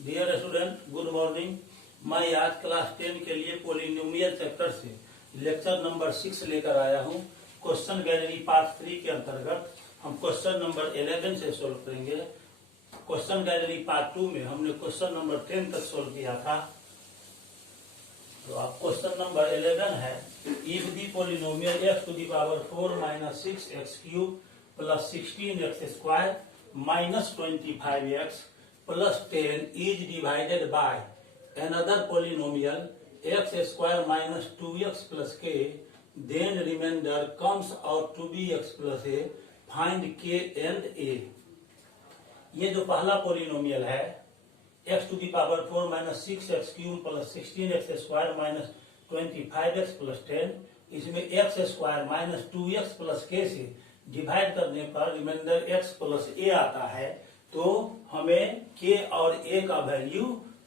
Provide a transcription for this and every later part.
Dear student, good morning. मैं आज class 10 के लिए पॉलिनोमियल चैप्टर से लेक्चर नंबर 6 लेकर आया हूँ। क्वेश्चन गैलरी पार्ट 3 के अंतर्गत हम क्वेश्चन नंबर 11 से सोल्व करेंगे। क्वेश्चन गैलरी पार्ट 2 में हमने क्वेश्चन नंबर 10 तक सोल्व किया था। तो अब क्वेश्चन नंबर 11 है, if the polynomial x to the power 4 minus 6x cube plus 16x square minus 25x plus 10 is divided by another polynomial x square minus 2x plus k, then remainder comes out to be x plus a, find k and a। ये जो पहला polynomial है x to the power 4 minus 6x cube plus 16x square minus 25x plus 10, इसमें x square minus 2x plus k से divide करने पर reminder x plus a आता है। तो हमें k और a का वैल्यू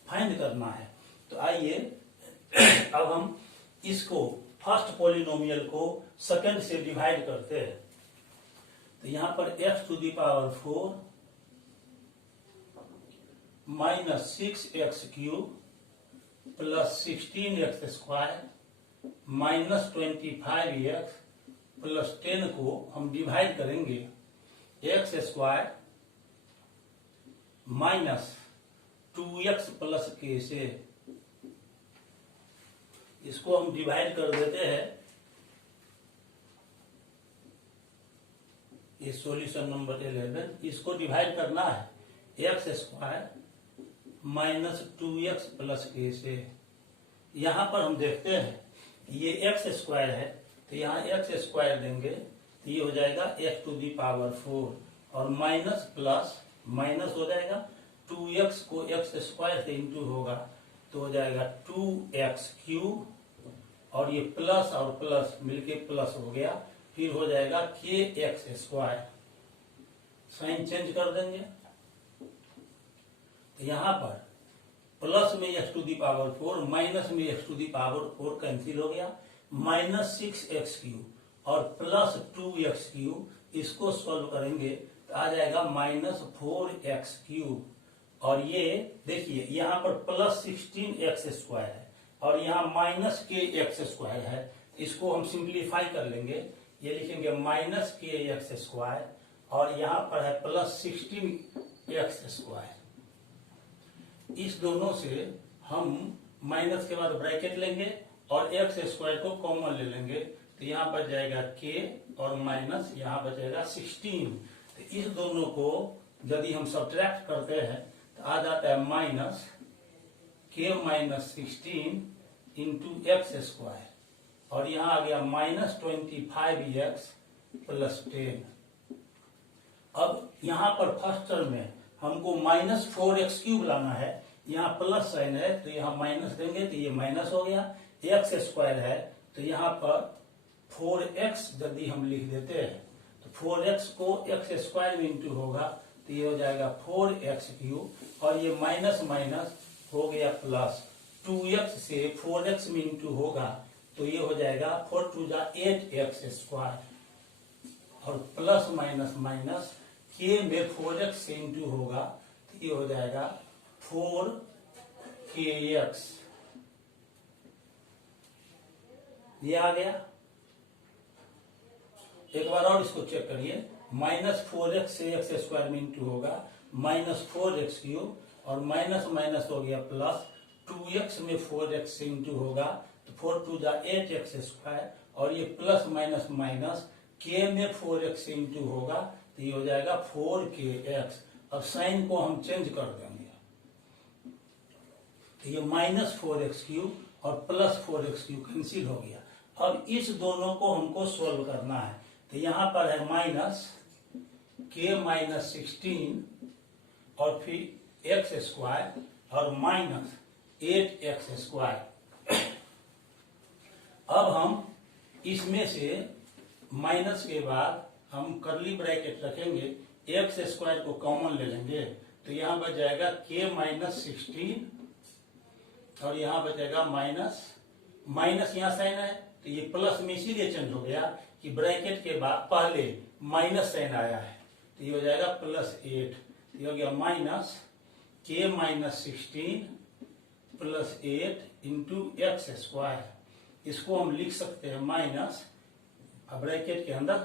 फाइंड करना है। तो आइए अब हम इसको फर्स्ट पॉलिनोमियल को सेकंड से डिवाइड करते हैं। तो यहाँ पर x to the power 4 minus 6x cube plus 16x square minus 25x plus 10 को हम डिवाइड करेंगे x square minus 2x plus k से। इसको हम डिवाइड कर देते हैं। ये सॉल्यूशन नंबर 11, इसको डिवाइड करना है x square minus 2x plus k से। यहाँ पर हम देखते हैं ये x स्क्वायर है, तो यहाँ x स्क्वायर देंगे तो ये हो जाएगा x टू दी पावर 4 और माइनस प्लस माइनस हो जाएगा 2x को x स्क्वायर से इंटू होगा तो हो जाएगा 2x क्यूब और ये प्लस और प्लस मिलके प्लस हो गया, फिर हो जाएगा kx स्क्वायर। साइन चेंज कर देंगे तो यहाँ पर प्लस में x to the power 4 minus में x to the power 4 cancel हो गया, माइनस 6x क्यूब और प्लस 2x क्यूब, इसको सॉल्व करेंगे तो आ जाएगा माइनस 4x क्यूब। और ये देखिए यहाँ पर प्लस 16x स्क्वायर है और यहाँ माइनस kx स्क्वायर है। इसको हम सिंप्लीफाई कर लेंगे, ये लिखेंगे माइनस kx स्क्वायर और यहाँ पर है प्लस 16x स्क्वायर। इस दोनों से हम माइनस के बाद ब्रैकेट लेंगे और x स्क्वायर को कॉमन ले लेंगे तो यहाँ बच जाएगा k और माइनस यहाँ बचेगा 16। तो इस दोनों को यदि हम सब्ट्रैक्ट करते हैं तो आ जाता है minus k minus 16 into x square और यहाँ आ गया माइनस 25x प्लस 10। अब यहाँ पर फर्स्ट टर्म में हमको माइनस 4x क्यूब लाना है, यहाँ प्लस साइन है तो यहाँ माइनस देंगे तो ये माइनस हो गया, एक्स स्क्वायर है तो यहाँ पर 4x यदि हम लिख देते हैं तो 4x को x स्क्वायर में इंटू होगा तो ये हो जाएगा 4x क्यूब और ये माइनस माइनस हो गया प्लस, 2x से 4x में इंटू होगा तो ये हो जाएगा 4 टू जा 8x स्क्वायर और प्लस माइनस माइनस k में 4x से इंटू होगा तो ये हो जाएगा 4kx। ये आ गया। एक बार और इसको चेक करिए, माइनस 4x से x स्क्वायर में इंटू होगा माइनस 4x क्यूब और माइनस माइनस हो गया प्लस, 2x में 4x से इंटू होगा तो 4 टू जा 8x स्क्वायर और ये प्लस माइनस माइनस k में 4x से इंटू होगा तो ये हो जाएगा 4kx। अब साइन को हम चेंज कर देंगे तो ये माइनस 4x क्यूब और प्लस 4x क्यूब कैंसिल हो गया। अब इस दोनों को हमको सोल्व करना है तो यहाँ पर है माइनस k माइनस 16 और फिर x स्क्वायर और माइनस 8x स्क्वायर। अब हम इसमें से माइनस के बाद हम करली ब्रैकेट रखेंगे, x स्क्वायर को कॉमन ले लेंगे तो यहाँ बच जाएगा k माइनस 16 और यहाँ बचेगा माइनस माइनस, यहाँ साइन है तो ये प्लस में इसीलिए चेंज हो गया कि ब्रैकेट के बाद पहले माइनस साइन आया है तो ये हो जाएगा प्लस 8, ये हो गया माइनस के minus 16 plus 8 into x square. इसको हम लिख सकते हैं माइनस, ब्रैकेट के अंदर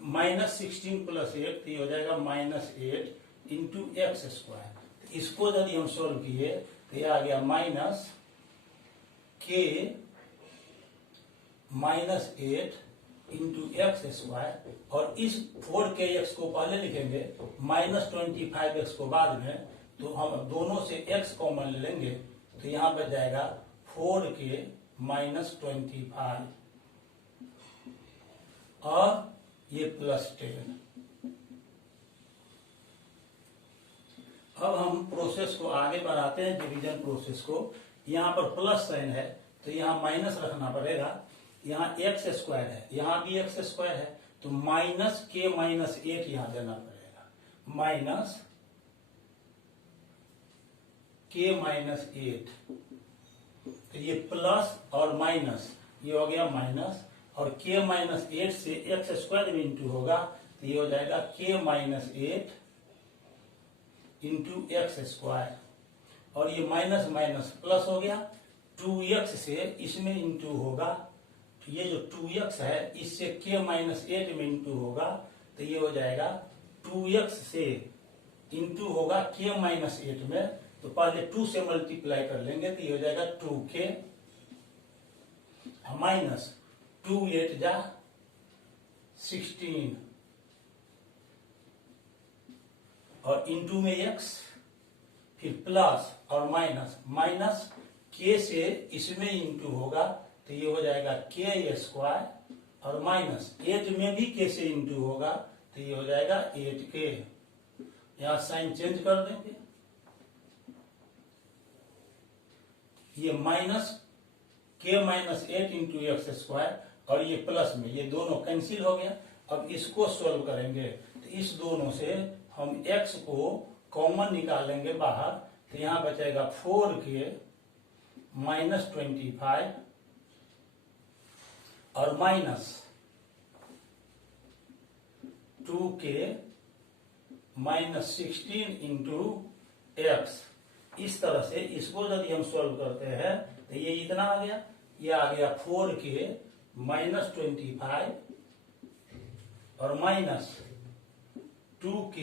माइनस 16 प्लस 8 तो ये हो जाएगा -8 इंटू एक्स स्क्वायर। इसको यदि हम सोल्व किए तो ये आ गया माइनस के -8 इंटू एक्स स्क्वायर, और इस 4kx को पहले लिखेंगे, -25x को बाद में, तो हम दोनों से x कॉमन ले लेंगे तो यहां बच जाएगा 4k -25 और ये +10। अब हम प्रोसेस को आगे बढ़ाते हैं, डिवीजन प्रोसेस को। यहाँ पर प्लस साइन है तो यहाँ माइनस रखना पड़ेगा, यहाँ एक्स स्क्वायर है, यहाँ भी एक्स स्क्वायर है, तो माइनस के -8 यहाँ देना पड़ेगा, माइनस के -8। तो ये प्लस और माइनस, ये हो गया माइनस, और के -8 से एक्स स्क्वायर में इंटू होगा तो ये हो जाएगा के -8 इंटू एक्स स्क्वायर, और ये माइनस माइनस प्लस हो गया, 2x से इसमें इंटू होगा, तो ये जो 2x है इससे के -8 में इंटू होगा तो ये हो जाएगा 2x से इंटू होगा के -8 में, तो पहले 2 से मल्टीप्लाई कर लेंगे तो ये हो जाएगा 2k माइनस 2 8 जा 16 और इंटू में x, फिर प्लस और माइनस, माइनस के से इसमें इंटू होगा तो ये हो जाएगा के स्क्वायर, और माइनस 8 में भी के से इंटू होगा तो ये हो जाएगा 8k। यहां साइन चेंज कर देंगे, ये माइनस के -8 इंटू एक्स स्क्वायर और ये प्लस में, ये दोनों कैंसिल हो गया। अब इसको सोल्व करेंगे तो इस दोनों से हम x को कॉमन निकालेंगे बाहर, तो यहां बचेगा 4k -25 और माइनस 2k -16 इंटू एक्स। इस तरह से इसको यदि हम सोल्व करते हैं तो ये इतना आ गया, ये आ गया 4k -25 और माइनस 2k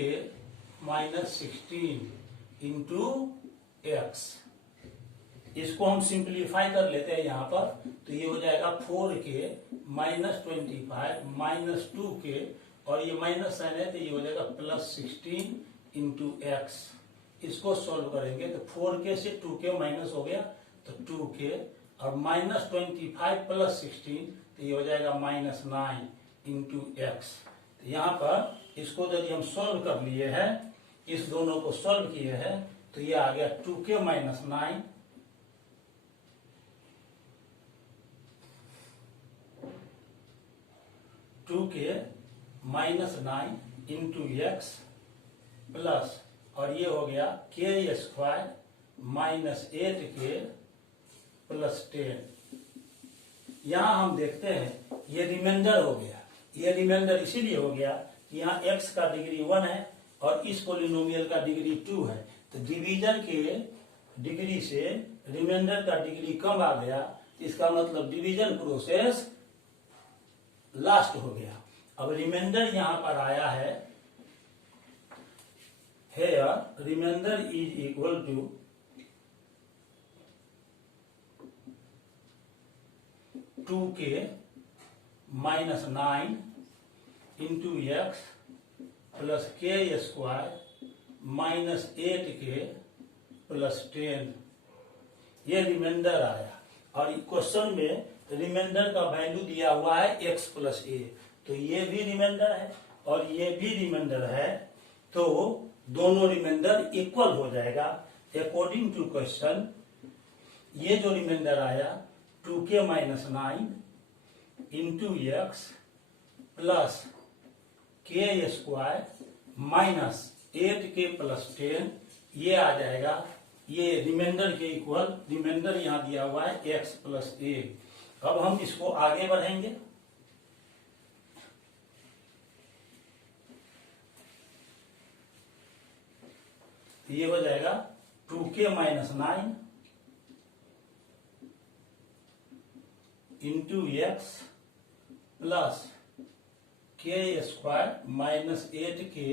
-16 इंटू एक्स। इसको हम सिंप्लीफाई कर लेते हैं यहाँ पर, तो ये हो जाएगा 4k -25 -2k, और ये माइनस साइन है तो ये हो जाएगा +16 इंटू एक्स। इसको सोल्व करेंगे तो 4k से 2k माइनस हो गया तो 2k, और -25 +16 तो ये हो जाएगा -9 इंटू एक्स। तो यहाँ पर इसको यदि हम सोल्व कर लिए हैं, इस दोनों को सोल्व किए हैं, तो ये आ गया 2k -9 2k -9 into x plus, और ये हो गया k स्क्वायर -8k +10। यहां हम देखते हैं ये रिमाइंडर हो गया, ये रिमाइंडर इसीलिए हो गया कि यहाँ x का डिग्री 1 है और इस पोलिनोमियल का डिग्री 2 है, तो डिवीजन के डिग्री से रिमाइंडर का डिग्री कम आ गया, इसका मतलब डिवीजन प्रोसेस लास्ट हो गया। अब रिमाइंडर यहां पर आया है, here remainder is equal to 2k -9 into x plus k square -8k plus 10, ये रिमाइंडर आया। और क्वेश्चन में रिमाइंडर का वैल्यू दिया हुआ है x + a, तो ये भी रिमाइंडर है और ये भी रिमाइंडर है, तो दोनों रिमाइंडर इक्वल हो जाएगा अकॉर्डिंग टू क्वेश्चन। ये जो रिमाइंडर आया 2k -9 into x plus k square -8k + 10, ये आ जाएगा, ये रिमाइंडर के इक्वल रिमाइंडर यहां दिया हुआ है x + a। अब हम इसको आगे बढ़ाएंगे, तो ये हो जाएगा 2k minus 9 into x plus k square minus 8k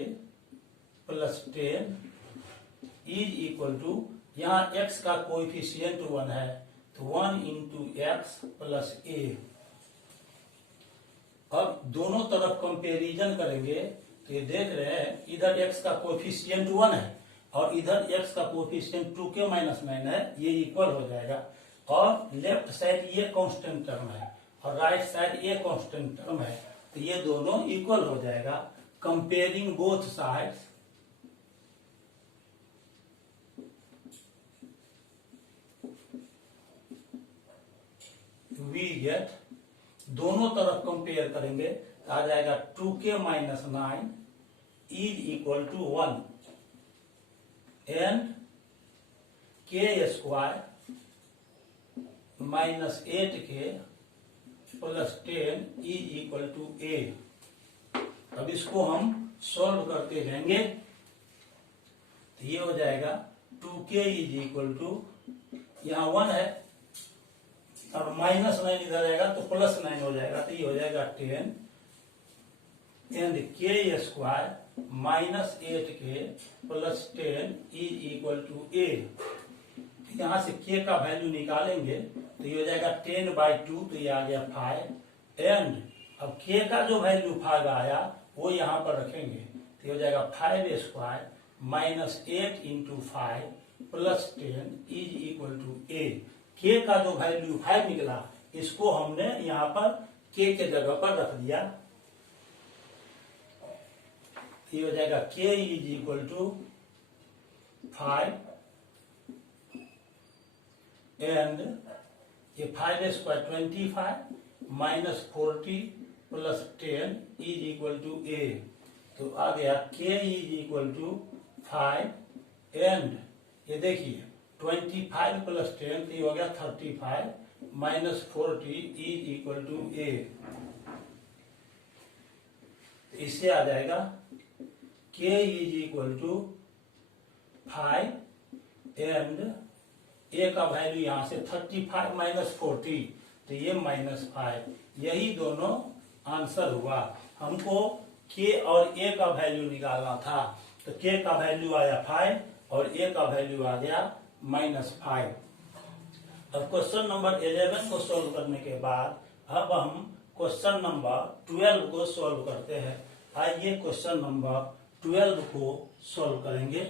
plus 10 is equal to, यहाँ x का कोएफिशिएंट 1 है तो 1 इंटू एक्स प्लस a। अब दोनों तरफ कंपैरिजन करेंगे तो ये देख रहे हैं इधर x का कोएफिशिएंट 1 है और इधर x का कोएफिशिएंट 2k माइनस 9 है, ये इक्वल हो जाएगा। और लेफ्ट साइड ये कांस्टेंट टर्म है और राइट साइड ये कांस्टेंट टर्म है, तो ये दोनों इक्वल हो जाएगा। Comparing both sides, we get, दोनों तरफ कंपेयर करेंगे तो आ जाएगा 2k minus 9 is equal to 1 and k square minus 8k plus 10 is equal to a। अब इसको हम सॉल्व करते रहेंगे तो ये हो जाएगा 2k इज इक्वल टू, यहाँ 1 है और माइनस 9 इधर आएगा तो प्लस 9 हो जाएगा, तो ये हो जाएगा 10 and k square minus 8k plus 10 is equal to a। यहाँ से k का वैल्यू निकालेंगे तो ये हो जाएगा 10/2, तो ये आ गया 5 एंड अब k का जो वैल्यू 5 आया वो यहाँ पर रखेंगे तो ये हो जाएगा 5 square minus 8 into 5 plus 10 is equal to a। k का जो वैल्यू 5 निकला इसको हमने यहाँ पर k के जगह पर रख दिया, ये हो जाएगा k is equal to 5 and ये 5 square 25 minus 40 plus 10 is equal to a। तो आ गया k is equal to 5 and ये देखिए 25 प्लस 10 तो ये हो गया 35 minus 40 is equal to a। इससे आ जाएगा k is equal to 5 and a का वैल्यू यहाँ से 35 माइनस 40 तो ये -5, यही दोनों आंसर हुआ। हमको k और a का वैल्यू निकालना था तो k का वैल्यू आया 5 और a का वैल्यू आ गया -5। अब क्वेश्चन नंबर 11 को सॉल्व करने के बाद अब हम क्वेश्चन नंबर 12 को सॉल्व करते हैं। आइए क्वेश्चन नंबर 12 को सॉल्व करेंगे।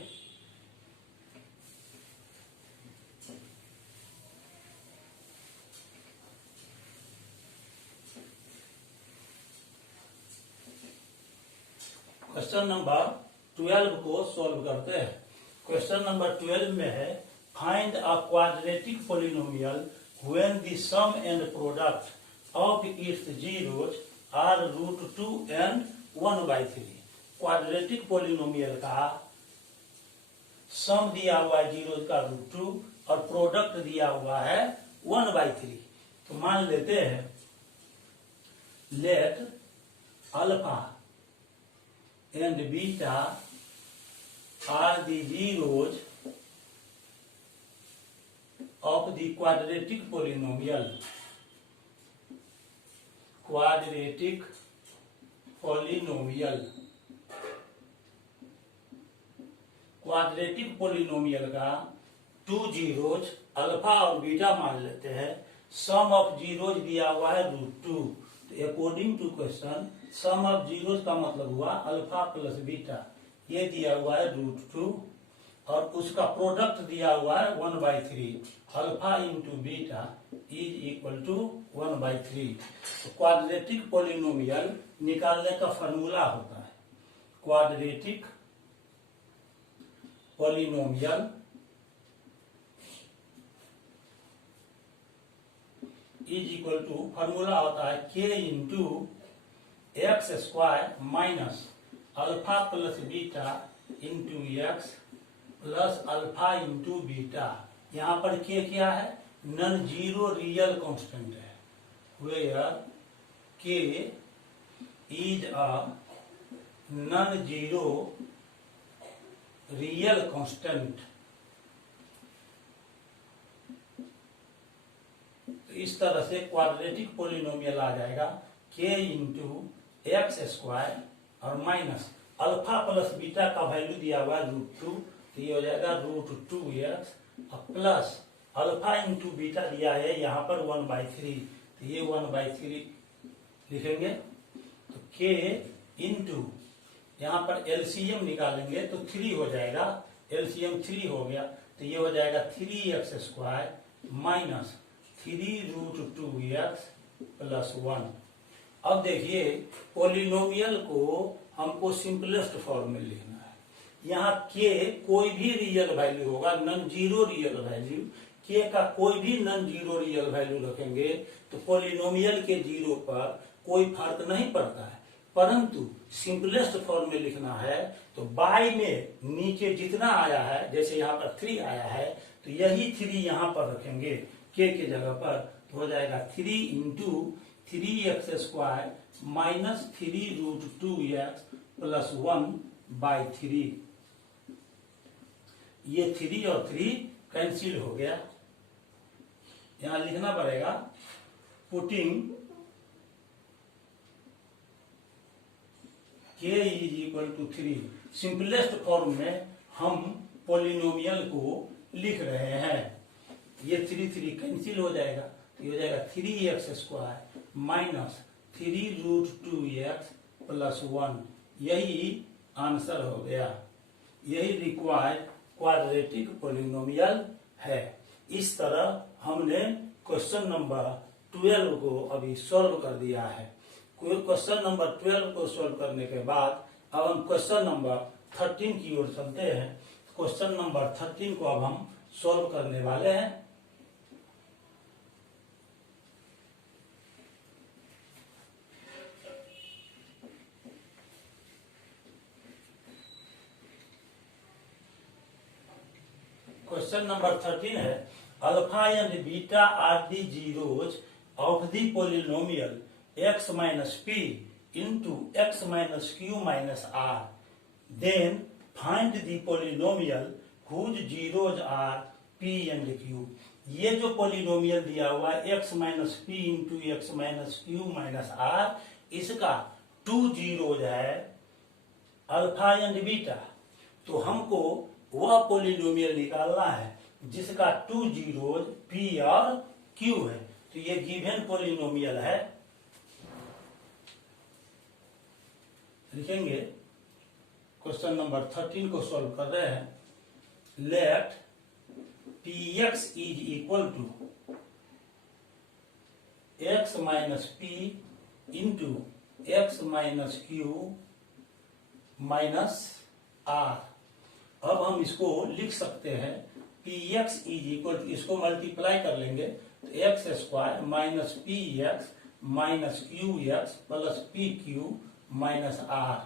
क्वेश्चन नंबर 12 को सॉल्व करते हैं। क्वेश्चन नंबर 12 में है find a quadratic polynomial when the sum and product of its zeros are √2 and 1/3। Quadratic polynomial का सम दिया हुआ है जीरोज का √2 और प्रोडक्ट दिया हुआ है 1/3। तो मान लेते हैं let alpha and beta are the zeros of the quadratic polynomial. Quadratic polynomial. Quadratic polynomial का 2 जीरोज अल्फा और बीटा मान लेते हैं। सम ऑफ जीरोज दिया हुआ है √2। तो according to question sum of zeros का मतलब हुआ अल्फा प्लस बीटा, ये दिया हुआ है √2 और उसका प्रोडक्ट दिया हुआ है 1/3। Alpha into beta is equal to 1/3। तो क्वाड्रेटिक पोलिनोमियल निकालने का फॉर्मूला होता है quadratic polynomial is equal to, formula होता है k into x square minus alpha plus beta into x plus alpha into beta. यहाँ पर k क्या है? नॉन जीरो रियल कांस्टेंट है, where k is a non zero real constant. तो इस तरह से क्वाड्रेटिक पोलिनोमियल आ जाएगा k इंटू एक्स स्क्वायर और माइनस अल्फा प्लस बीटा का वैल्यू दिया हुआ √2, तो ये हो जाएगा √2x plus alpha into beta दिया है यहाँ पर 1/3, तो ये 1/3 लिखेंगे। तो k इंटू यहाँ पर एलसीएम निकालेंगे तो 3 हो जाएगा, एलसीएम 3 हो गया, तो ये हो जाएगा 3x² माइनस 3√2x प्लस 1। अब देखिए पोलिनोमियल को हमको सिंपलेस्ट फॉर्म में लिखना है। यहाँ k कोई भी रियल वैल्यू होगा, non zero real value, k का कोई भी नॉन जीरो रियल वैल्यू रखेंगे तो पोलिनोमियल के जीरो पर कोई फर्क नहीं पड़ता है। परंतु सिंपलेस्ट फॉर्म में लिखना है तो बाय में नीचे जितना आया है, जैसे यहाँ पर 3 आया है तो यही 3 यहाँ पर रखेंगे k के जगह पर, तो हो जाएगा 3 into 3x² minus 3√2x plus 1/3। ये 3 और 3 कैंसिल हो गया। यहां लिखना पड़ेगा पुटिंग k = 3। सिंपलेस्ट फॉर्म में हम पोलिनोमियल को लिख रहे हैं। ये 3 कैंसिल हो जाएगा, तो ये हो जाएगा 3x² माइनस 3√2x प्लस 1। यही आंसर हो गया, यही रिक्वायर्ड क्वाड्रेटिक पोलिनोमियल है। इस तरह हमने क्वेश्चन नंबर 12 को अभी सॉल्व कर दिया है। क्वेश्चन नंबर 12 को सॉल्व करने के बाद अब हम क्वेश्चन नंबर 13 की ओर चलते हैं। क्वेश्चन नंबर 13 को अब हम सॉल्व करने वाले हैं। क्वेश्चन नंबर 13 है alpha and beta are the zeros of the polynomial x minus p into x minus q minus r, then find the polynomial whose zeros are p and q। ये जो polynomial दिया हुआ है x minus p into x minus q minus r, इसका 2 zeros है alpha and beta. तो हमको वह पोलिनोमियल निकालना है जिसका 2 जीरोज p और q है। तो ये गिवन पोलिनोमियल है, लिखेंगे। क्वेश्चन नंबर 13 को सॉल्व कर रहे हैं। Let px is equal to x minus p into x minus q minus r। अब हम इसको लिख सकते हैं px इज इक्वल टू, इसको मल्टीप्लाई कर लेंगे तो x² minus px minus qx plus pq minus r।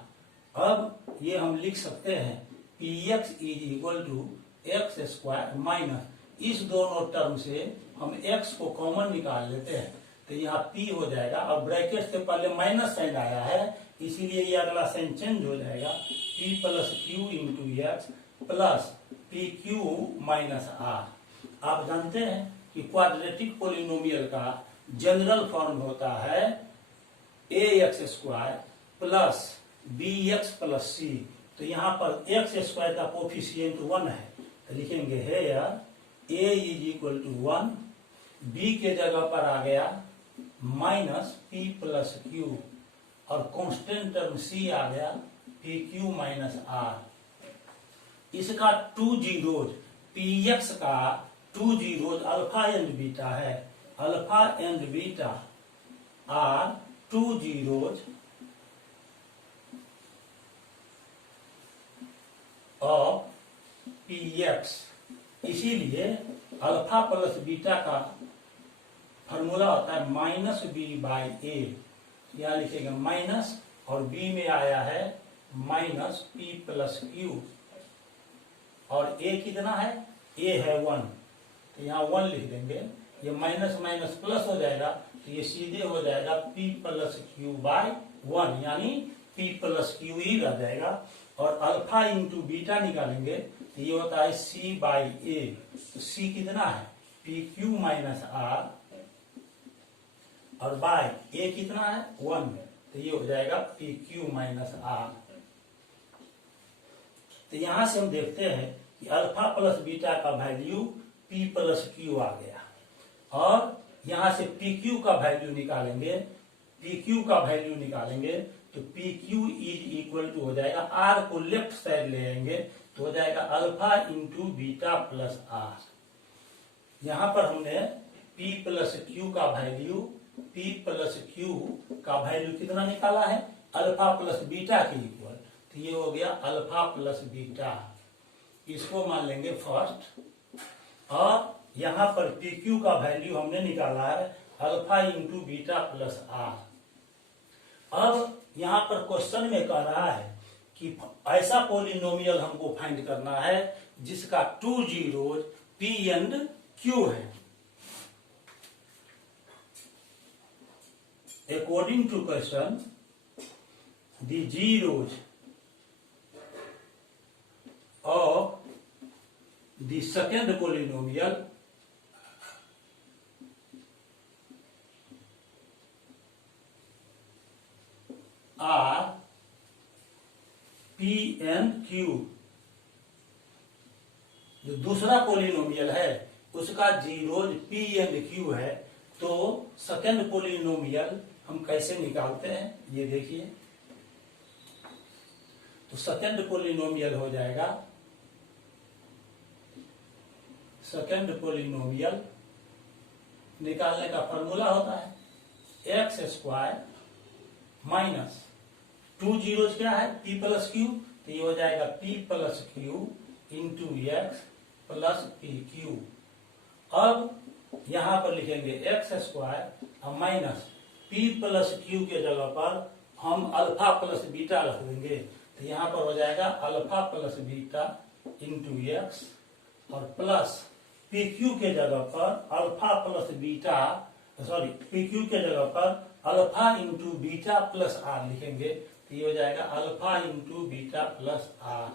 अब ये हम लिख सकते हैं px is equal to x² minus, इस दोनों टर्म से हम x को कॉमन निकाल लेते हैं तो यहाँ p हो जाएगा, और ब्रैकेट से पहले माइनस साइन आया है इसीलिए ये अगला साइन चेंज हो जाएगा, p plus q into x plus pq minus r। आप जानते हैं कि क्वाड्रेटिक पोलिनोमियल का जनरल फॉर्म होता है ax² plus bx plus c। तो यहाँ पर x² का कोफिशिएंट 1 है, तो लिखेंगे है यार a is equal to 1, b के जगह पर आ गया माइनस p प्लस q, और कांस्टेंट टर्म c आ गया pq माइनस r। इसका 2 जीरोज px का 2 जीरोज अल्फा एंड बीटा है, alpha and beta are 2 zeros of px। इसीलिए अल्फा प्लस बीटा का फॉर्मूला होता है माइनस b/a। यहाँ लिखेंगे माइनस, और b में आया है माइनस p प्लस q, और a कितना है, a है 1, तो यहाँ 1 लिख देंगे। ये माइनस माइनस प्लस हो जाएगा तो ये सीधे हो जाएगा p प्लस q/1, यानी p प्लस q ही रह जाएगा। और अल्फा इंटू बीटा निकालेंगे तो ये होता है सी बाई ए। तो सी कितना है पी क्यू माइनस आर और बाय ए कितना है 1, तो ये हो जाएगा पी क्यू माइनस आर। तो यहां से हम देखते हैं कि अल्फा प्लस बीटा का वैल्यू पी प्लस क्यू आ गया और यहां से पी क्यू का वैल्यू निकालेंगे, पी क्यू का वैल्यू निकालेंगे तो p q is equal to हो जाएगा, आर को लेफ्ट साइड ले आएंगे तो हो जाएगा alpha into beta plus r. यहां पर हमने पी प्लस क्यू का वैल्यू, पी प्लस क्यू का वैल्यू कितना निकाला है अल्फा प्लस बीटा के इक्वल, तो ये हो गया अल्फा प्लस बीटा, इसको मान लेंगे फर्स्ट। और यहां पर पी क्यू का वैल्यू हमने निकाला है alpha into beta plus r. अब यहां पर क्वेश्चन में कह रहा है कि ऐसा पॉलिनोमियल हमको फाइंड करना है जिसका 2 जीरोज पी एंड क्यू है। According to question, the zeros of the second polynomial are P and Q। जो दूसरा पोलिनोमियल है उसका जीरोज P एंड Q है, तो सेकेंड पोलिनोमियल हम कैसे निकालते हैं ये देखिए। तो सेकेंड पोलिनोमियल हो जाएगा, सेकेंड पोलिनोमियल निकालने का फॉर्मूला होता है एक्स स्क्वायर माइनस 2 जीरोज क्या है पी प्लस क्यू, तो ये हो जाएगा P plus Q into x plus p Q. अब यहां पर लिखेंगे एक्स स्क्वायर और माइनस पी प्लस क्यू के जगह पर हम अल्फा प्लस बीटा रख देंगे, तो यहां पर हो जाएगा alpha plus beta into x और प्लस पी क्यू के जगह पर alpha plus beta, sorry p q के जगह पर alpha into beta plus r लिखेंगे, तो ये हो जाएगा alpha into beta plus r.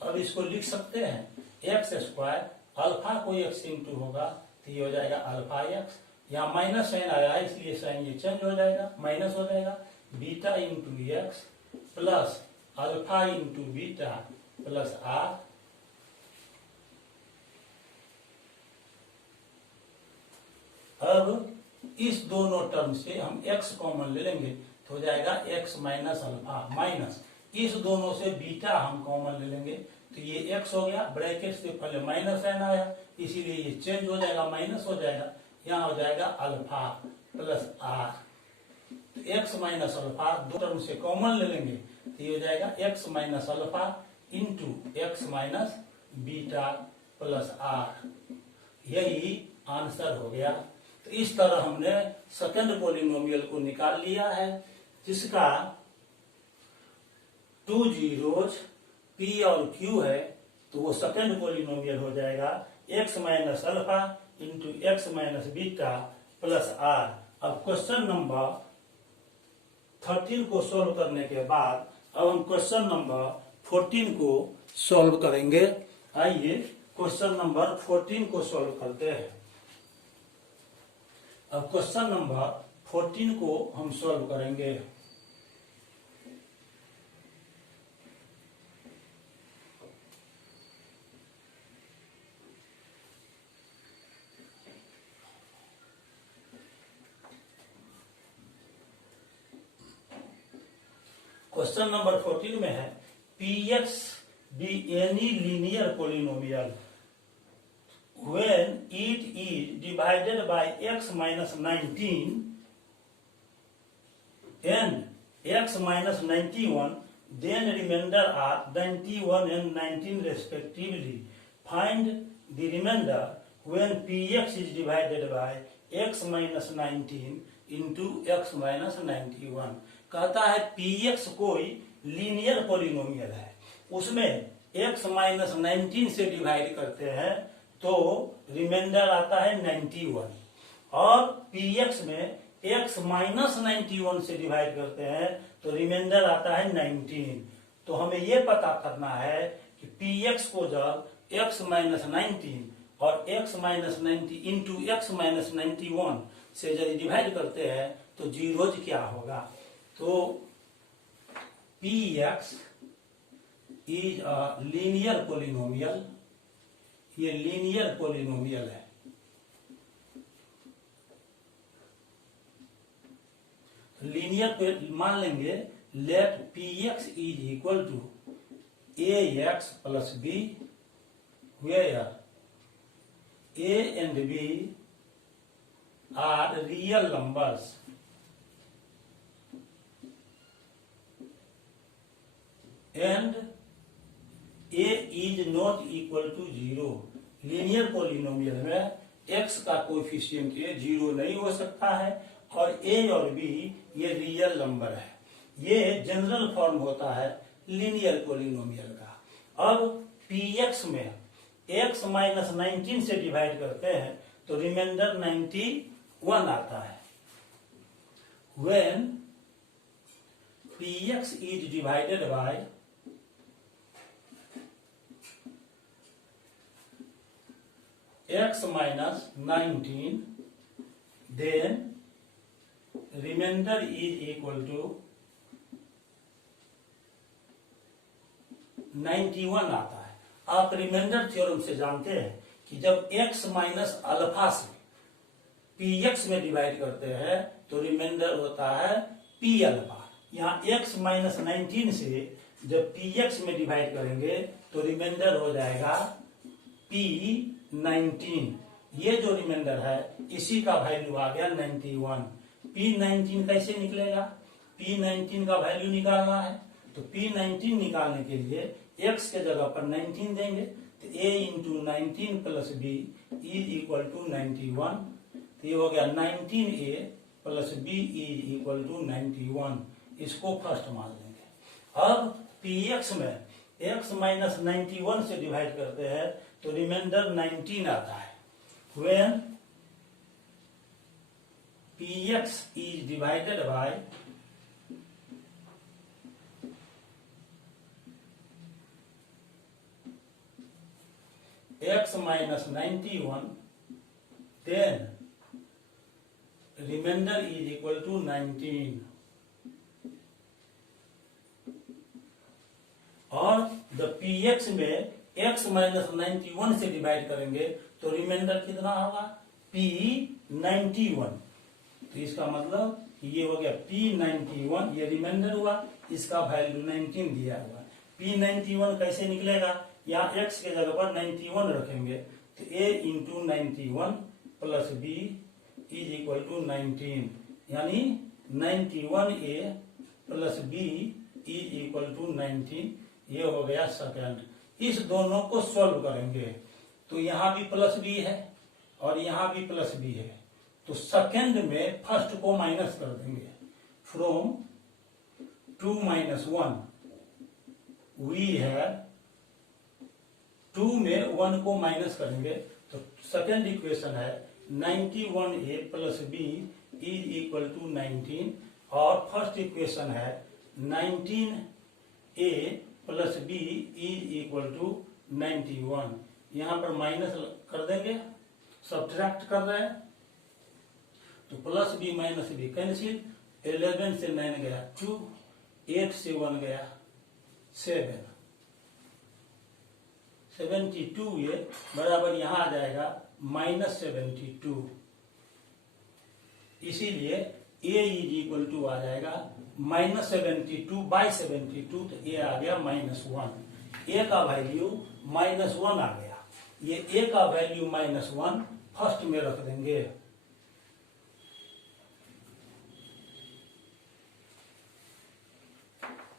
अब इसको लिख सकते हैं एक्स स्क्वायर, अल्फा को एक्स इंटू होगा तो ये हो जाएगा अल्फा एक्स, यहाँ माइनस साइन आया है इसलिए साइन ये चेंज हो जाएगा, माइनस हो जाएगा beta into x plus alpha into beta plus r. अब इस दोनों टर्म से हम x कॉमन ले लेंगे तो हो जाएगा x माइनस अल्फा, माइनस इस दोनों से बीटा हम कॉमन ले लेंगे तो ये x हो गया, ब्रैकेट से पहले माइनस साइन आया इसीलिए ये चेंज हो जाएगा, माइनस हो जाएगा, यहाँ हो जाएगा अल्फा प्लस आर। तो x माइनस अल्फा दो टर्म से कॉमन ले लेंगे तो ये हो जाएगा x minus alpha into x minus beta plus r. यही आंसर हो गया। तो इस तरह हमने सेकंड पॉलिनोमियल को निकाल लिया है जिसका 2 जीरोज P और Q है, तो वो सेकंड पॉलिनोमियल हो जाएगा x minus alpha into x minus beta plus r. अब क्वेश्चन नंबर 13 को सॉल्व करने के बाद अब हम क्वेश्चन नंबर 14 को सॉल्व करेंगे। आइए क्वेश्चन नंबर 14 को सॉल्व करते हैं। अब क्वेश्चन नंबर 14 को हम सॉल्व करेंगे। क्वेश्चन नंबर 14 में है px be any linear polynomial when it is divided by x minus 19 and x minus 91, then remainder are 91 and 19 respectively. Find the remainder when px is divided by x minus 19 into x minus 91। कहता है px कोई linear polynomial है, उसमें x minus 19 से divide करते हैं तो reminder आता है 91 और px में x माइनस 91 से डिवाइड करते हैं तो रिमाइंडर आता है 19। तो हमें ये पता करना है कि पी एक्स को जब x माइनस 19 और x minus 90 into x minus 91 से यदि डिवाइड करते हैं तो जीरोज क्या होगा। तो p x is a linear polynomial, ये लीनियर पोलिनोमियल है। लीनियर पे मान लेंगे let p x is equal to a x plus b, where a and b are real numbers and a is not equal to zero. Linear polynomial में x का coefficient a zero नहीं हो सकता है और ए और बी ये real number है। ये जनरल फॉर्म होता है लीनियर पोलिनोमियल का। अब पी एक्स में एक्स माइनस 19 से डिवाइड करते हैं तो रिमाइंडर 91 आता है। When P x is divided by x minus 19, then remainder is equal to 91 आता है। आप रिमाइंडर थ्योरम से जानते हैं कि जब x माइनस अल्फा से px में डिवाइड करते हैं तो रिमाइंडर होता है p अल्फा। यहाँ x माइनस 19 से जब px में डिवाइड करेंगे तो रिमाइंडर हो जाएगा p19। ये जो रिमाइंडर है इसी का वैल्यू आ गया 91। p19 कैसे निकलेगा, p19 का वैल्यू निकालना है तो p19 निकालने के लिए x के जगह पर 19 देंगे तो a into 19 plus b is equal to 91। तो ये हो गया 19a plus b is equal to 91। इसको फर्स्ट मान लेंगे। अब px में x माइनस 91 से डिवाइड करते हैं तो रिमाइंडर 19 आता है। When px is divided by x minus 91, then remainder is equal to 19। और जब px में x माइनस 91 से डिवाइड करेंगे तो रिमाइंडर कितना होगा p91। तो इसका मतलब ये हो गया p91, ये रिमाइंडर हुआ, इसका वैल्यू 19 दिया हुआ। p91 कैसे निकलेगा, यहाँ x के जगह पर 91 रखेंगे तो a into 91 plus b is equal to 19, यानी 91a plus b is equal to 19। ये हो गया सेकंड। इस दोनों को सॉल्व करेंगे तो यहाँ भी प्लस बी है और यहाँ भी प्लस बी है, तो सेकंड में फर्स्ट को माइनस कर देंगे। फ्रॉम 2 माइनस 1 वी है 2 में 1 को माइनस करेंगे तो सेकंड इक्वेशन है 91a plus b is equal to 19 और फर्स्ट इक्वेशन है 19a plus b is equal to 91। यहां पर माइनस कर देंगे, सब्ट्रैक्ट कर रहे हैं तो plus b minus b cancel. 11 से 9 गया 2, 8 से 1 गया 7, 72 ये बराबर यहां आ जाएगा माइनस 72। इसीलिए a इज इक्वल टू आ जाएगा माइनस 72 बाई 72, तो a आ गया -1। a का वैल्यू -1 आ गया। ये a का वैल्यू -1 फर्स्ट में रख देंगे।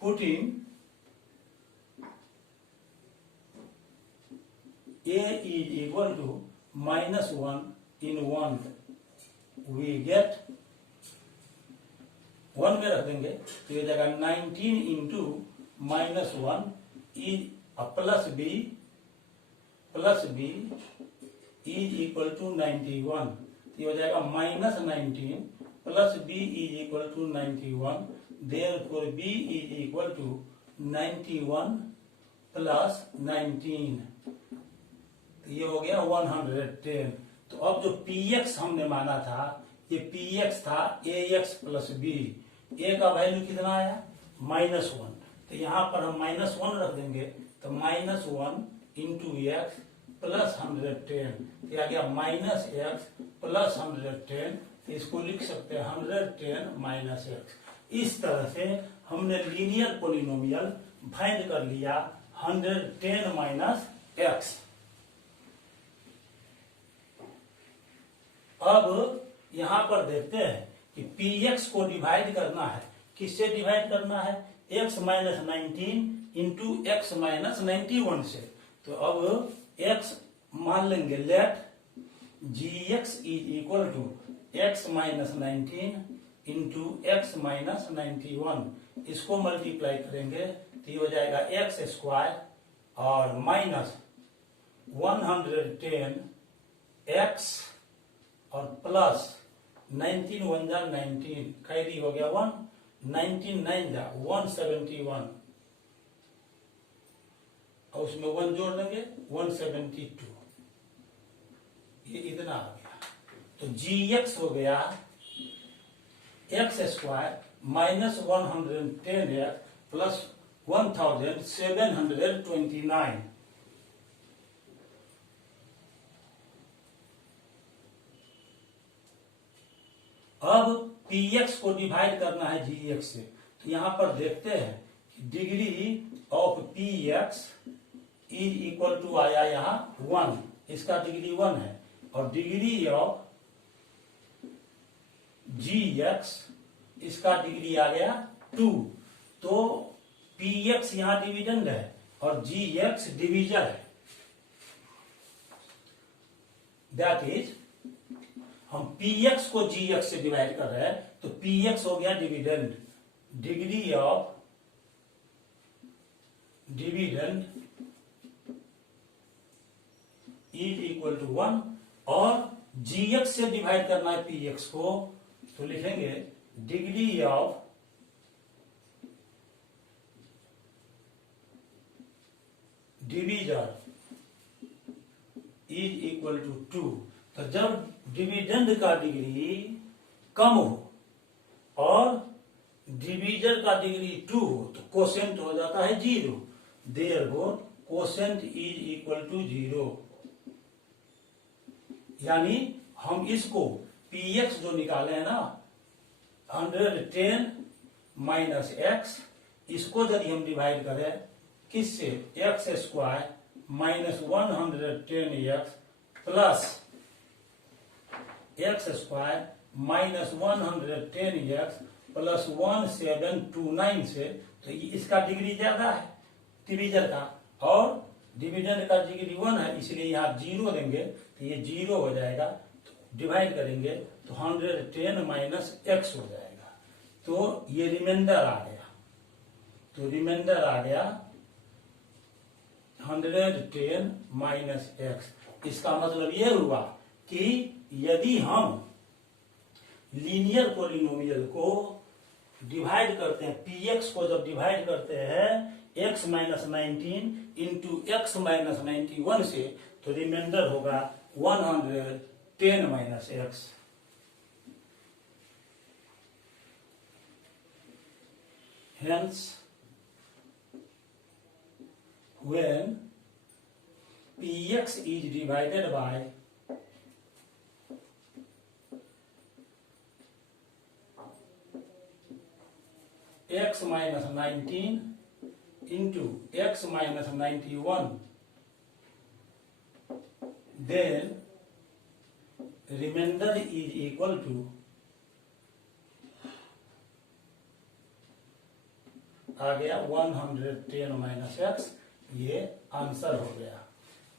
Putting a is equal to -1 in 1, we get 1 में रख देंगे तो ये जगह 19 into -1 is plus b is equal to 91। तो ये हो जाएगा -19 plus b is equal to 91। Therefore b is equal to 91 plus 19, तो ये हो गया 110। तो अब जो px हमने माना था, ये px था ax प्लस b। a का वैल्यू कितना आया? -1। तो यहाँ पर हम -1 रख देंगे, तो -1 इंटू एक्स प्लस 110, तो आ गया -x प्लस 110। इसको लिख सकते हैं 110 माइनस एक्स। इस तरह से हमने लीनियर पोलिनोमियल फाइंड कर लिया 110 माइनस एक्स। अब यहां पर देखते हैं कि px को डिवाइड करना है। किससे डिवाइड करना है? x minus 19 into x minus 91 से। तो अब x मान लेंगे, let gx is equal to x minus 19 into x minus 91। इसको मल्टीप्लाई करेंगे तो ये हो जाएगा एक्स स्क्वायर और माइनस 110 एक्स और प्लस 19 1 जा 19, कैरी हो गया 1, 19 9 जा 171, और उसमें 1 जोड़ लेंगे 172। ये इतना आ गया। तो gx हो गया x square minus 110 x plus 1729। अब px को डिवाइड करना है gx से। तो यहां पर देखते हैं कि degree of px is equal to आया यहां 1, इसका डिग्री 1 है, और डिग्री ऑफ gx इसका डिग्री आ गया 2। तो px यहां डिविडेंड है और gx डिवीजर है। दैट इज हम px को gx से डिवाइड कर रहे हैं, तो px हो गया dividend. Degree of dividend is equal to 1, और gx से डिवाइड करना है px को, तो लिखेंगे degree of divisor is equal to 2। तो जब डिविडेंड का डिग्री कम हो और डिवीजर का डिग्री 2 हो तो कोसेंट हो जाता है 0। Therefore quotient is equal to 0। यानी हम इसको px जो निकाले हैं ना 110 माइनस एक्स, इसको यदि हम डिवाइड करें किससे? X square minus 110 x plus x square minus 110 x plus 1729 से, तो इसका डिग्री ज्यादा है डिवीजर का, और डिविडेंड का डिग्री 1 है, इसलिए यहाँ 0 देंगे तो ये 0 हो जाएगा। तो डिवाइड करेंगे तो 110 माइनस एक्स हो जाएगा, तो ये रिमाइंडर आ गया। तो रिमाइंडर आ गया 110 माइनस एक्स। इसका मतलब ये हुआ कि यदि हम लीनियर पोलिनोमियल को डिवाइड करते हैं, px को जब डिवाइड करते हैं x minus 19 into x minus 91 से, तो रिमाइंडर होगा 110 minus x. Hence, when px is divided by x minus 19 into x minus 91, then remainder is equal to आ गया 110 माइनस एक्स। ये आंसर हो गया।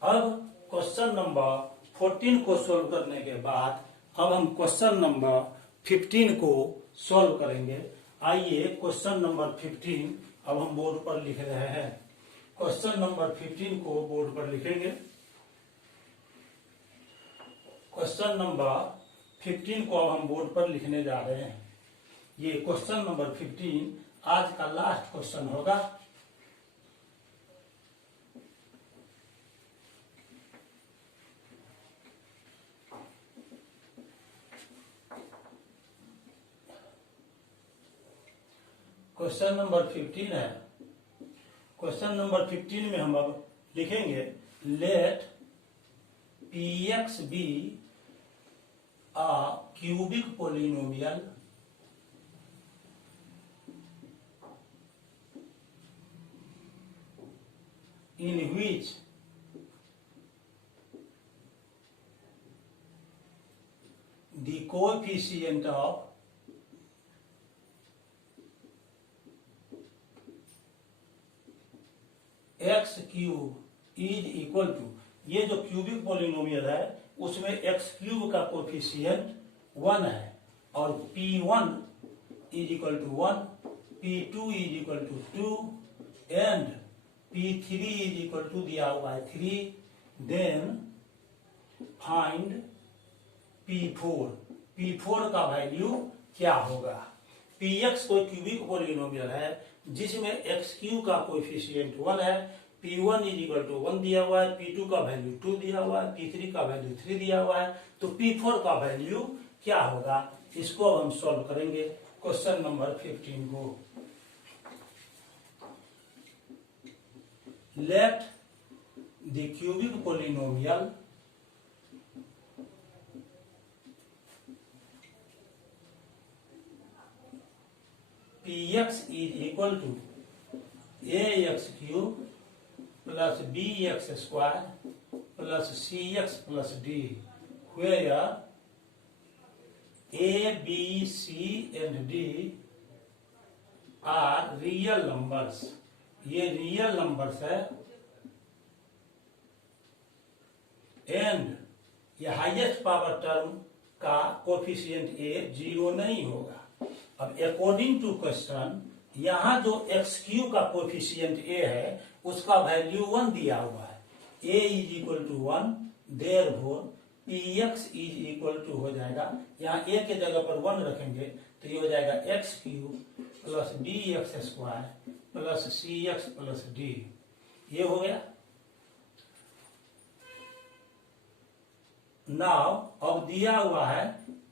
अब क्वेश्चन नंबर 14 को सोल्व करने के बाद अब हम क्वेश्चन नंबर 15 को सोल्व करेंगे। आइए क्वेश्चन नंबर 15 अब हम बोर्ड पर लिख रहे हैं। क्वेश्चन नंबर 15 को बोर्ड पर लिखेंगे। क्वेश्चन नंबर 15 को अब हम बोर्ड पर लिखने जा रहे हैं। ये क्वेश्चन नंबर 15 आज का लास्ट क्वेश्चन होगा। क्वेश्चन नंबर 15 है। क्वेश्चन नंबर 15 में हम अब लिखेंगे let p x be a cubic polynomial in which the coefficient of x cube is equal to, ये जो क्यूबिक पोलिनोमियल है उसमें x क्यूब का कोफिशिएंट 1 है और p1 is equal to 1, p2 is equal to 2 and p3 is equal to दिया हुआ है 3। देन फाइंड p4 का वैल्यू क्या होगा। px कोई क्यूबिक पोलिनोमियल है जिसमें x क्यूब का कोएफिशिएंट 1 है, p1 इज इक्वल टू 1 दिया हुआ है, p2 का वैल्यू 2 दिया हुआ है, p3 का वैल्यू 3 दिया हुआ है, तो p4 का वैल्यू क्या होगा, इसको अब हम सॉल्व करेंगे क्वेश्चन नंबर 15 को। Let the cubic polynomial px is equal to ax cube plus bx square plus cx plus d, where a, b, c and d are real numbers। ये real numbers है and ये highest power term का coefficient a 0 नहीं होगा। अब according to question यहां जो x cube का कोफिशिएंट a है उसका वैल्यू 1 दिया हुआ है, a is equal to 1, therefore px is equal to हो जाएगा, यहाँ a के जगह पर 1 रखेंगे तो ये हो जाएगा x cube plus bx square plus cx plus d, ये हो गया। नाउ अब दिया हुआ है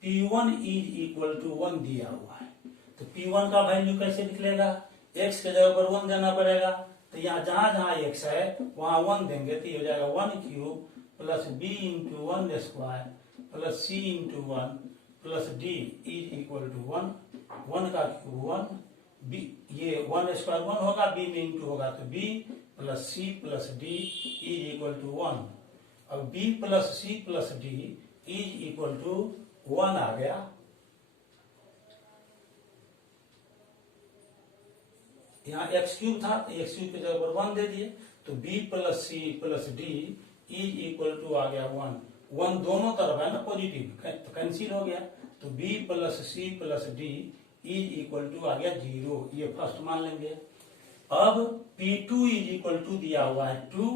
p1 इज इक्वल टू 1 दिया हुआ है, तो p1 का वैल्यू कैसे निकलेगा, x के जगह पर 1 देना पड़ेगा, तो यहाँ जहां जहां x है वहां 1 देंगे तो ये हो जाएगा 1 cube plus b into 1 square plus c into 1 plus d is equal to 1, 1 का क्यूब 1, b ये 1 स्क्वायर 1 होगा, b में इंटू होगा तो b plus c plus d is equal to 1। अब b plus c plus d is equal to 1 आ गया। यहाँ x क्यूब था तो x क्यूब के जगह पर 1 दे दिए, तो b plus c plus d is equal to आ गया 1, 1 दोनों तरफ है ना पॉजिटिव तो कैंसिल हो गया, तो b plus c plus d is equal to आ गया 0, ये फर्स्ट मान लेंगे। अब p2 इज इक्वल टू दिया हुआ है 2,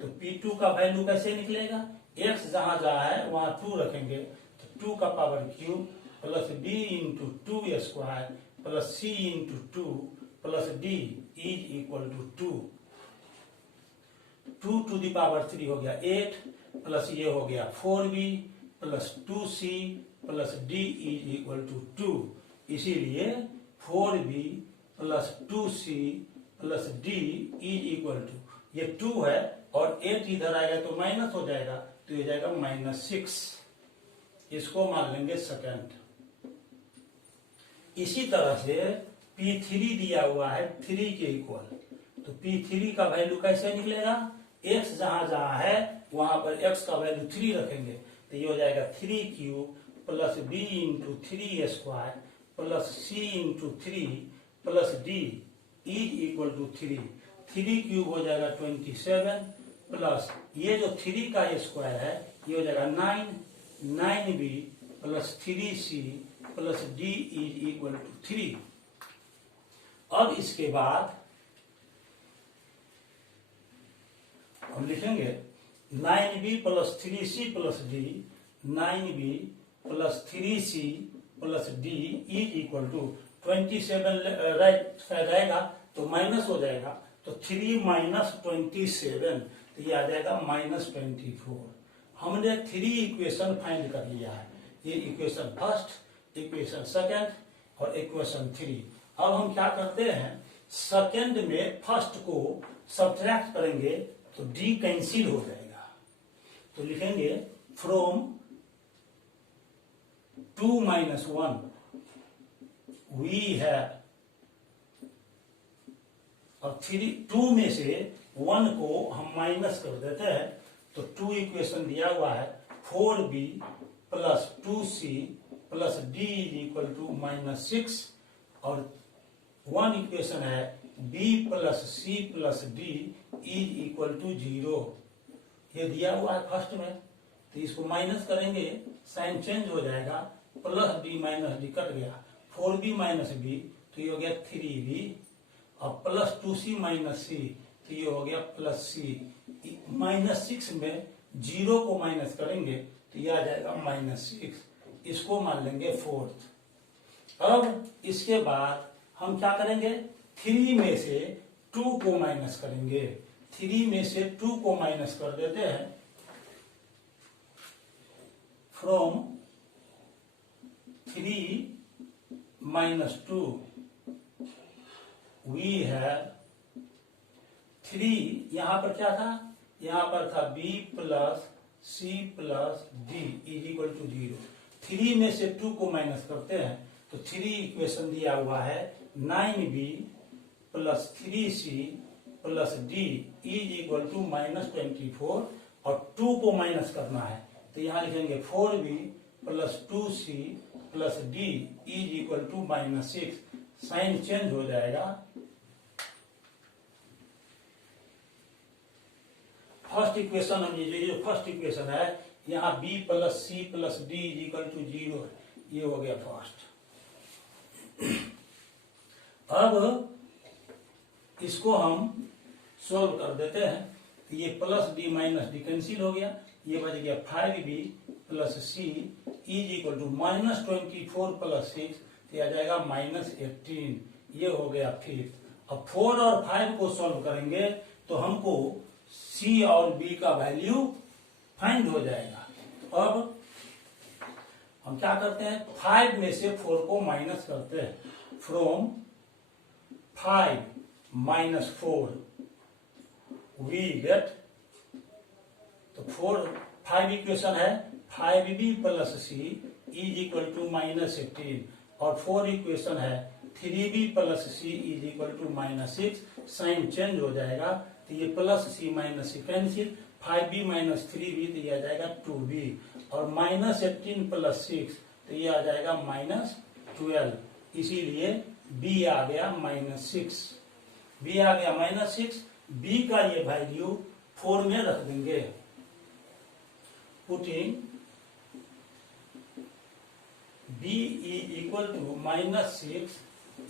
तो p2 का वैल्यू कैसे निकलेगा, x जहां जहां है वहां 2 रखेंगे तो 2 का power cube plus b into 2 square plus c into 2 plus d is equal to 2 to the power 3 हो गया 8 प्लस ये हो गया 4b plus 2c plus d is equal to 2, इसीलिए 4b plus 2c plus d is equal to, ये 2 है और 8 इधर आएगा तो माइनस हो जाएगा, तो ये जाएगा -6, इसको मान लेंगे सेकंड। इसी तरह से p3 दिया हुआ है 3 के इक्वल, तो p3 का वैल्यू कैसे निकलेगा, x जहां जहां है वहां पर x का वैल्यू 3 रखेंगे तो ये हो जाएगा 3 cube plus b into 3 square plus c into 3 plus d is equal to 3, 3 cube हो जाएगा 27 प्लस ये जो 3 का स्क्वायर है ये हो जाएगा 9, 9b plus 3c plus d is equal to 3। अब इसके बाद हम लिखेंगे 9b plus 3c plus d, 9b plus 3c plus d is equal to 27 right side आएगा तो माइनस हो जाएगा, तो 3 माइनस 27 तो ये आ जाएगा -24। हमने 3 इक्वेशन फाइंड कर लिया है, ये इक्वेशन फर्स्ट, इक्वेशन सेकंड और इक्वेशन 3। अब हम क्या करते हैं, सेकंड में फर्स्ट को सब्ट्रैक्ट करेंगे तो डी कैंसिल हो जाएगा। तो लिखेंगे फ्रॉम 2 - 1 वी हैव, और 2 में से 1 को हम माइनस कर देते हैं तो 2 इक्वेशन दिया हुआ है 4b + 2c + d = -6, और 1 इक्वेशन है b + c + d = 0। ये दिया हुआ है फर्स्ट में, तो इसको माइनस करेंगे, साइन चेंज हो जाएगा, +d - d कट गया, 4b - b तो ये हो गया 3b, और +2c - c तो ये हो गया +c। -6 में 0 को माइनस करेंगे तो ये आ जाएगा -6, इसको मान लेंगे 4th। अब इसके बाद हम क्या करेंगे, 3 में से 2 को माइनस करेंगे, 3 में से 2 को माइनस कर देते हैं, फ्रॉम 3 - 2 वी हैव 3, यहां पर क्या था, यहां पर था b + c + d = 0। 3 में से 2 को माइनस करते हैं तो 3 इक्वेशन दिया हुआ है 9b + 3c + d = -24, और 2 को माइनस करना है तो यहां लिखेंगे 4b + 2c + d = -6, sign change हो जाएगा। फर्स्ट इक्वेशन हम ये जो फर्स्ट इक्वेशन है, यहाँ b + c + d = 0, ये हो गया फर्स्ट। अब इसको हम सोल्व कर देते हैं, तो ये +d - d कैंसिल हो गया, ये बच गया 5b + c = -24 + 6, तो ये आ जाएगा -18, ये हो गया फिफ्थ। अब 4 और 5 को सॉल्व करेंगे तो हमको c और b का वैल्यू फाइंड हो जाएगा। अब हम क्या करते हैं, 5 में से 4 को माइनस करते हैं, फ्रॉम 5 - 4 वी गेट, तो 5 इक्वेशन है 5b + c = -18, और 4 इक्वेशन है 3b + c = -6, साइन चेंज हो जाएगा, तो ये +c - c cancel, 5b - 3b तो ये आ जाएगा 2b, और -18 + 6 तो ये आ जाएगा -12, इसीलिए b आ गया -6, b आ गया -6। b का ये वैल्यू 4 में रख देंगे, पुटिंग b = -6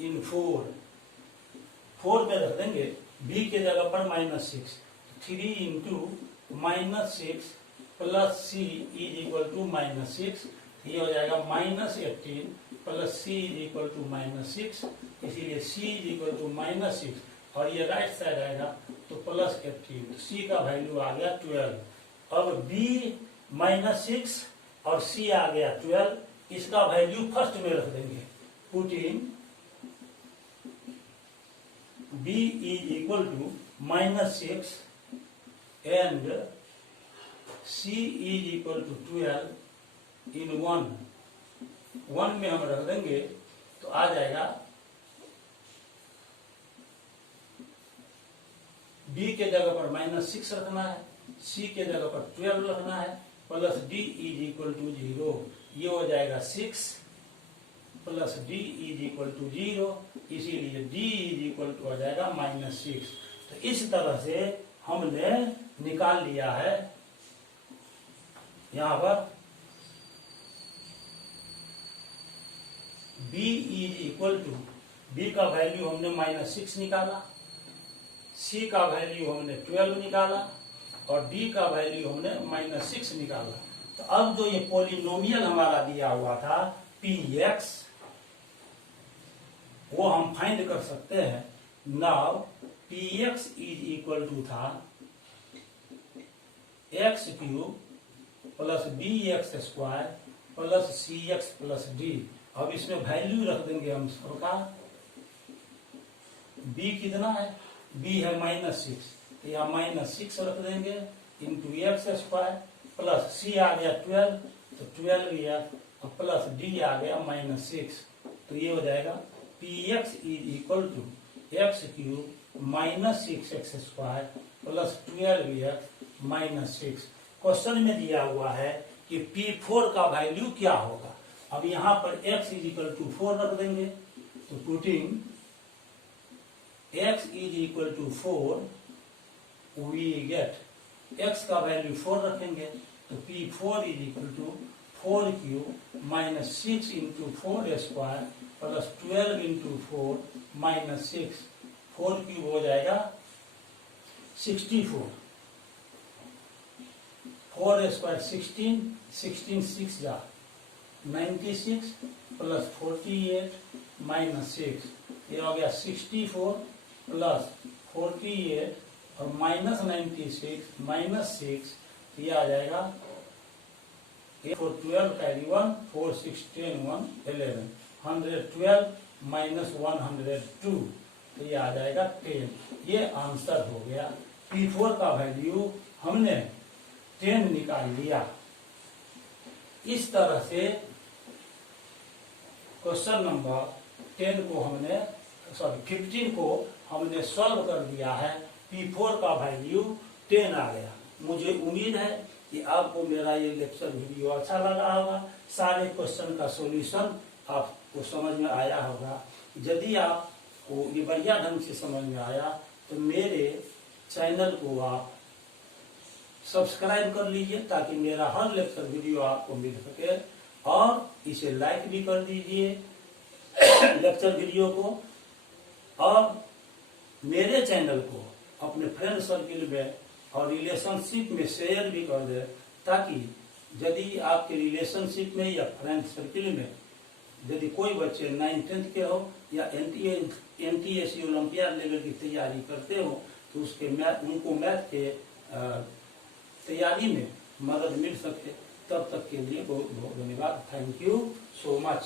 इन 4 में रख देंगे, b के जगह पर -6, 3 × -6 + c = -6, ये हो जाएगा -18 + c = -6, इसीलिए c = -6, और ये राइट साइड आएगा तो +18, तो c का वैल्यू आ गया 12। अब b -6 और c आ गया 12, इसका वैल्यू फर्स्ट में रख देंगे, पुटिंग b = -6 and c = 12 इन 1 में हम रख देंगे तो आ जाएगा, b के जगह पर -6 रखना है, c के जगह पर 12 रखना है, + d = 0, ये हो जाएगा 6 + d = 0, इसीलिए d हो जाएगा -6। तो इस तरह से हमने निकाल लिया है, यहां पर b का वैल्यू हमने -6 निकाला, c का वैल्यू हमने 12 निकाला, और d का वैल्यू हमने -6 निकाला। तो अब जो ये पॉलिनोमियल हमारा दिया हुआ था px, वो हम फाइंड कर सकते हैं। नाउ px = था x³ + bx² + cx + d। अब इसमें वैल्यू रख देंगे हम सबका, बी कितना है, बी है -6, या -6 रख देंगे इंटू एक्स स्क्वायर प्लस सी आ गया 12, तो 12 प्लस डी आ गया -6, तो ये हो जाएगा p x is equal to x cube -6x square plus 12x-6। Question में दिया हुआ है कि P4 का वैल्यू क्या होगा। अब यहाँ पर x इज इक्वल टू 4 रख देंगे, तो putting x is equal to 4 we get x का वैल्यू 4 रखेंगे, तो P4 is equal to 4 cube -6 into 4 square plus 12 into 4 -6, 4 cube हो जाएगा 64, 4 स्क्वायर 16, 16 6 जा 96 प्लस 48 -6, ये हो गया 64 प्लस 48 और -96 -6, ये आ जाएगा 4 12 कैरी 1 4 6 10 1 11, 112 -102, तो ये आ जाएगा 10। ये आंसर हो गया। P4 का वैल्यू हमने 10 निकाल लिया। इस तरह से क्वेश्चन नंबर 10 को हमने 15 को हमने सॉल्व कर दिया है। P4 का वैल्यू 10 आ गया। मुझे उम्मीद है कि आपको मेरा ये लेक्चर वीडियो अच्छा लगा होगा। सारे क्वेश्चन का सॉल्यूशन आपको समझ में आया होगा। यदि आपको ये बढ़िया ढंग से समझ में आया तो मेरे चैनल को आप सब्सक्राइब कर लीजिए, ताकि मेरा हर लेक्चर वीडियो आपको मिल सके, और इसे लाइक भी कर दीजिए लेक्चर वीडियो को, और मेरे चैनल को अपने फ्रेंड सर्किल में और रिलेशनशिप में शेयर भी कर दे, ताकि यदि आपके रिलेशनशिप में या फ्रेंड सर्किल में यदि कोई बच्चे 9th के हो या NTSC ओलंपियाड लेवल की तैयारी करते हो, तो उसके उनको मैथ के तैयारी में मदद मिल सके। तब तक के लिए बहुत बहुत धन्यवाद। Thank you so much.